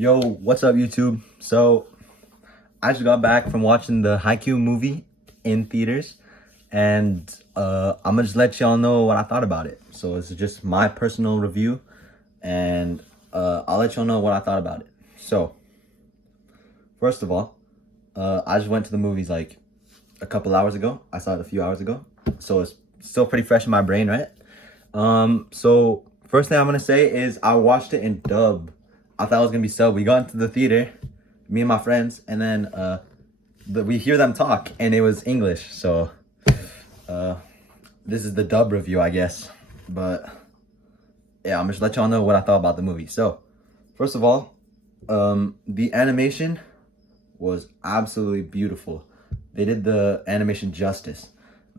Yo, what's up, YouTube? So, I just got back from watching the Haikyuu movie in theaters, and I'm gonna just let y'all know what I thought about it. So, it's just my personal review, and I'll let y'all know what I thought about it. So, first of all, I just went to the movies like a couple hours ago. I saw it a few hours ago, so it's still pretty fresh in my brain, right? So first thing I'm gonna say is I watched it in dub. I thought it was gonna be sub. We got into the theater, me and my friends, and then we hear them talk, and it was English. So this is the dub review, I guess. But yeah, I'm just let y'all know what I thought about the movie. So first of all, the animation was absolutely beautiful. They did the animation justice.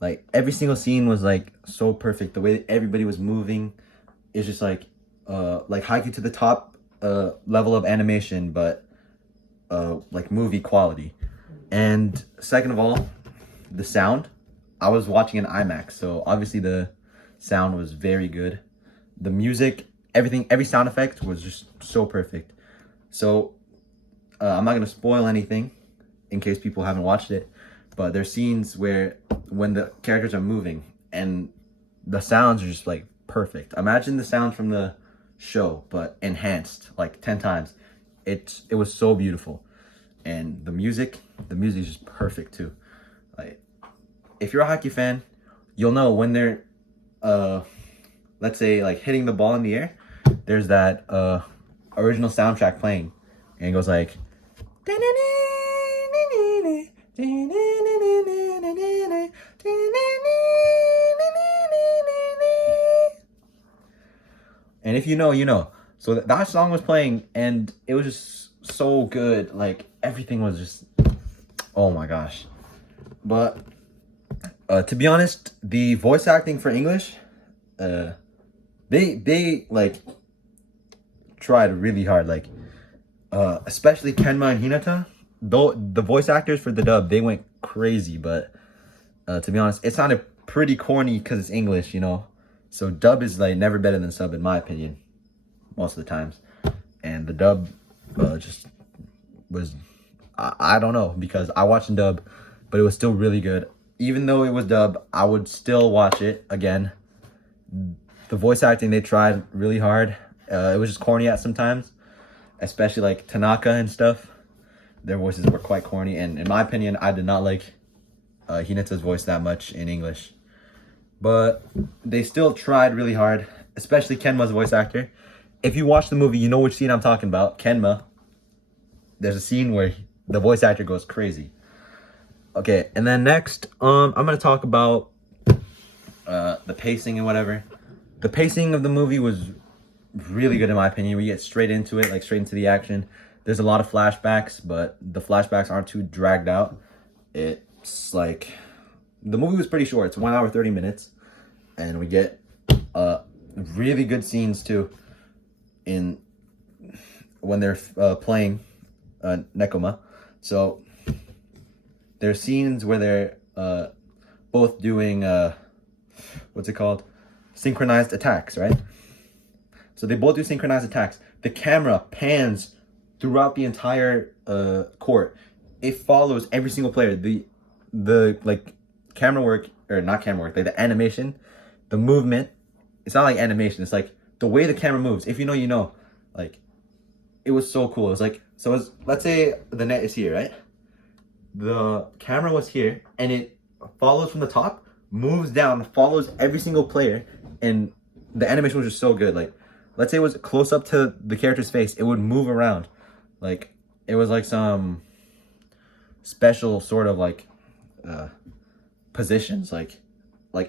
Like every single scene was like so perfect. The way that everybody was moving is just like Haikyuu to the top level of animation, but like movie quality. And second of all, the sound. I was watching in IMAX, so obviously the sound was very good. The music, everything, every sound effect was just so perfect. So I'm not gonna spoil anything in case people haven't watched it, but there's scenes where when the characters are moving and the sounds are just like perfect. Imagine the sounds from the show, but enhanced like 10 times. It was so beautiful. And the music is just perfect too. Like if you're a hockey fan, you'll know when they're let's say like hitting the ball in the air, there's that original soundtrack playing, and it goes like and if you know, you know. So that song was playing, and it was just so good. Like everything was just, oh my gosh. But to be honest, the voice acting for English, they like tried really hard. Like especially Kenma and Hinata. Though the voice actors for the dub, they went crazy. But to be honest, it sounded pretty corny because it's English, you know. So dub is like never better than sub in my opinion, most of the times. And the dub just was, I don't know, because I watched in dub, but it was still really good. Even though it was dub, I would still watch it again. The voice acting, they tried really hard. It was just corny at sometimes, especially like Tanaka and stuff. Their voices were quite corny, and in my opinion, I did not like Hinata's voice that much in English. But they still tried really hard, especially Kenma's voice actor. If you watch the movie, you know which scene I'm talking about. Kenma, there's a scene where the voice actor goes crazy. Okay, and then next, I'm gonna talk about the pacing and whatever. The pacing of the movie was really good in my opinion. We get straight into it, like straight into the action. There's a lot of flashbacks, but the flashbacks aren't too dragged out. It's like, the movie was pretty short. It's 1 hour 30 minutes, and we get really good scenes too in when they're playing Nekoma. So there's scenes where they're both doing what's it called, synchronized attacks, right? So they both do synchronized attacks. The camera pans throughout the entire court. It follows every single player. The like camera work, or not camera work, like the animation, the movement, it's not like animation, it's like the way the camera moves. If you know, you know. Like it was so cool. It was like, so it's, let's say the net is here, right? The camera was here, and it follows from the top, moves down, follows every single player, and the animation was just so good. Like let's say it was close up to the character's face, it would move around. Like it was like some special sort of like positions, like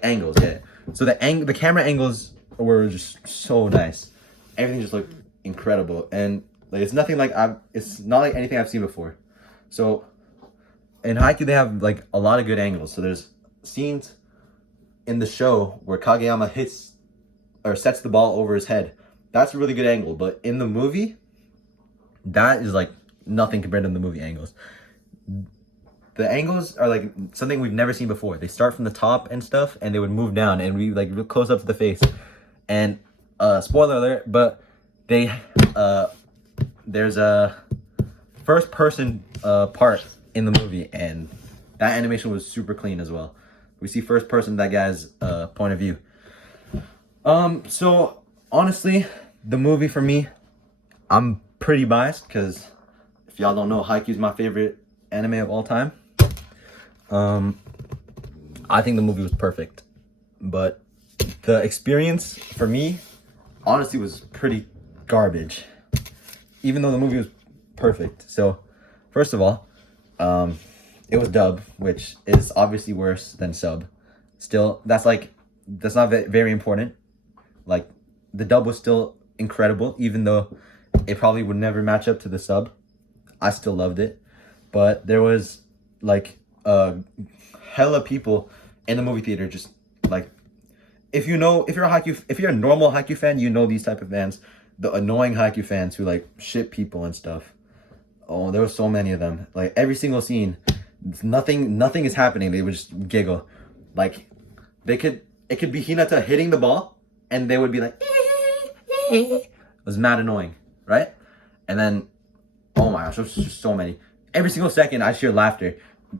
angles, yeah. So the camera angles were just so nice. Everything just looked incredible, and like it's nothing like it's not like anything I've seen before. So in Haikyuu, they have like a lot of good angles. So there's scenes in the show where Kageyama hits or sets the ball over his head. That's a really good angle, but in the movie, that is like nothing compared to the movie angles. The angles are like something we've never seen before. They start from the top and stuff, and they would move down, and we like real close up to the face. And spoiler alert, but they there's a first person part in the movie, and that animation was super clean as well. We see first person, that guy's point of view. So honestly, the movie for me, I'm pretty biased because if y'all don't know, Haikyuu is my favorite anime of all time. I think the movie was perfect, but the experience for me, honestly, was pretty garbage. Even though the movie was perfect. So, first of all, it was dub, which is obviously worse than sub. Still, that's not very important. Like, the dub was still incredible, even though it probably would never match up to the sub. I still loved it. But there was, like, hella people in the movie theater just, like, if you're a normal Haikyuu fan, you know these type of fans. The annoying Haikyuu fans who, like, shit people and stuff. Oh, there were so many of them. Like, every single scene, nothing is happening. They would just giggle. Like, it could be Hinata hitting the ball, and they would be like, it was mad annoying, right? And then, oh my gosh, there's just so many. Every single second, I hear laughter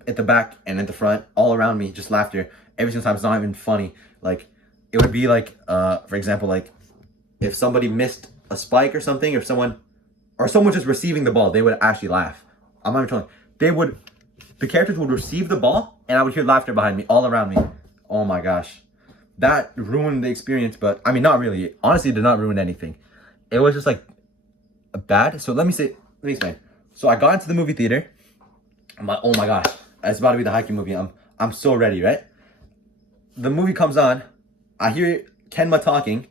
at the back and at the front, all around me, just laughter. Every single time, it's not even funny. Like, it would be like, for example, like, if somebody missed a spike or something, or someone just receiving the ball, they would actually laugh. I'm not even telling. The characters would receive the ball, and I would hear laughter behind me, all around me. Oh my gosh. That ruined the experience, but, I mean, not really. Honestly, it did not ruin anything. It was just, like, bad. So let me explain. So I got into the movie theater. I'm like, oh my gosh, it's about to be the Haikyuu movie. I'm so ready, right? The movie comes on. I hear Kenma talking.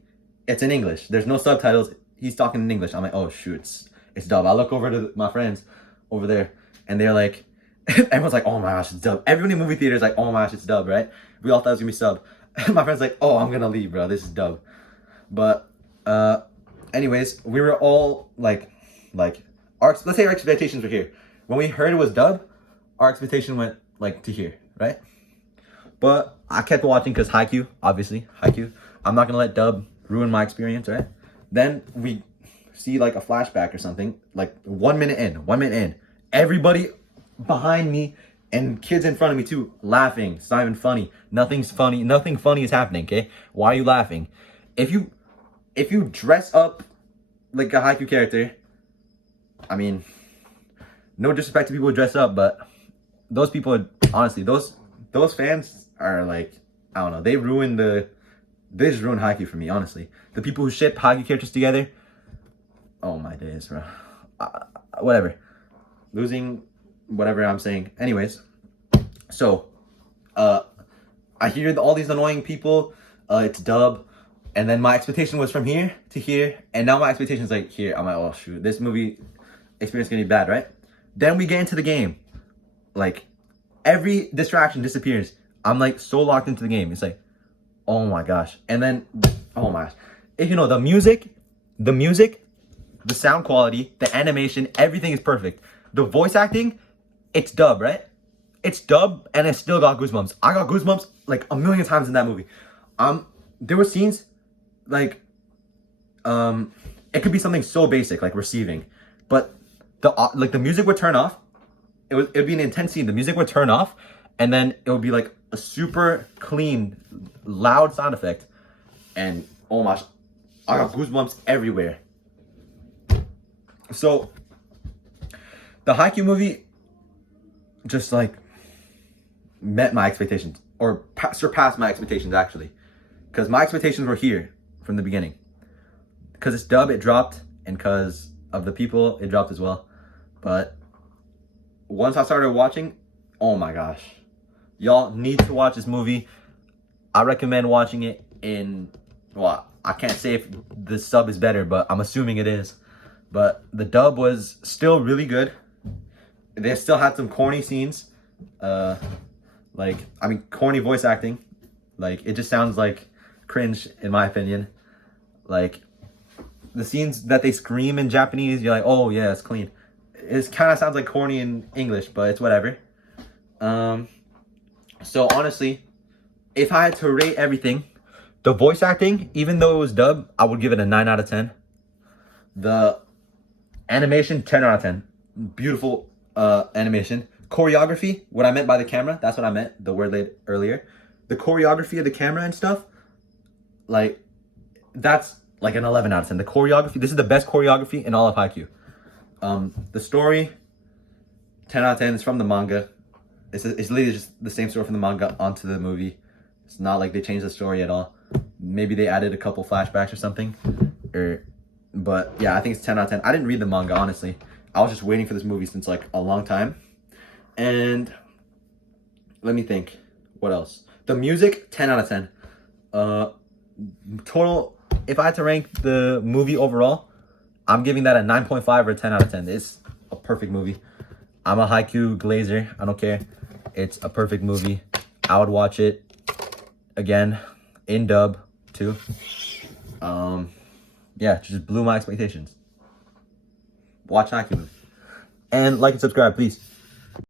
It's in English. There's no subtitles. He's talking in English. I'm like, oh shoot, it's dub. I look over to my friends over there, and they're like, everyone's like, oh my gosh, it's dub. Everyone in movie theater is like, oh my gosh, it's dub, right? We all thought it was gonna be sub. My friend's like, oh, I'm gonna leave, bro. This is dub. But anyways, we were all let's say our expectations were here. When we heard it was dub, our expectation went like to here, right? But I kept watching because Haikyuu, obviously, Haikyuu. I'm not gonna let dub ruin my experience, right? Then we see like a flashback or something, like 1 minute in. Everybody behind me and kids in front of me too, laughing. It's not even funny. Nothing's funny. Nothing funny is happening, okay? Why are you laughing? If you dress up like a Haikyuu character, I mean, no disrespect to people who dress up, but those people are, honestly, those fans are like, I don't know, they just ruined Haikyuu for me, honestly. The people who ship Haikyuu characters together, oh my days, bro. Whatever. Losing whatever I'm saying. Anyways, so, I hear all these annoying people, it's dub, and then my expectation was from here to here, and now my expectation is like here. I'm like, oh shoot, this movie experience is gonna be bad, right? Then we get into the game. Like, every distraction disappears. I'm like so locked into the game. It's like, oh my gosh. And then, oh my gosh. You know, the music, the sound quality, the animation, everything is perfect. The voice acting, it's dub, right? It's dub, and I still got goosebumps. I got goosebumps like a million times in that movie. There were scenes like, it could be something so basic like receiving, but the music would turn off. It would be an intense scene. The music would turn off, and then it would be like a super clean, loud sound effect, and oh my gosh, I got goosebumps everywhere. So the Haikyuu movie just like met my expectations, or surpassed my expectations actually, because my expectations were here from the beginning. Because it's dub, it dropped, and because of the people, it dropped as well. But once I started watching, oh my gosh, y'all need to watch this movie. I recommend watching it in, well, I can't say if the sub is better, but I'm assuming it is. But the dub was still really good. They still had some corny scenes, corny voice acting. Like, it just sounds like cringe in my opinion. Like, the scenes that they scream in Japanese, you're like, oh yeah, it's clean. It kind of sounds like corny in English, but it's whatever. So honestly, if I had to rate everything, the voice acting, even though it was dub, I would give it a 9 out of 10. Animation, 10 out of 10. Beautiful animation. Choreography, what I meant by the camera, that's what I meant, the word laid earlier. The choreography of the camera and stuff, like, that's like an 11 out of 10. The choreography, this is the best choreography in all of Haikyuu. The story, 10 out of 10. It's from the manga. It's literally just the same story from the manga onto the movie. It's not like they changed the story at all. Maybe they added a couple flashbacks or something. But yeah, I think it's 10 out of 10. I didn't read the manga, honestly. I was just waiting for this movie since like a long time. And let me think. What else? The music, 10 out of 10. Total, if I had to rank the movie overall, I'm giving that a 9.5 or a 10 out of 10. It's a perfect movie. I'm a Haikyuu glazer. I don't care. It's a perfect movie. I would watch it again in dub too. Yeah, just blew my expectations. Watch Haikyuu. And like and subscribe, please.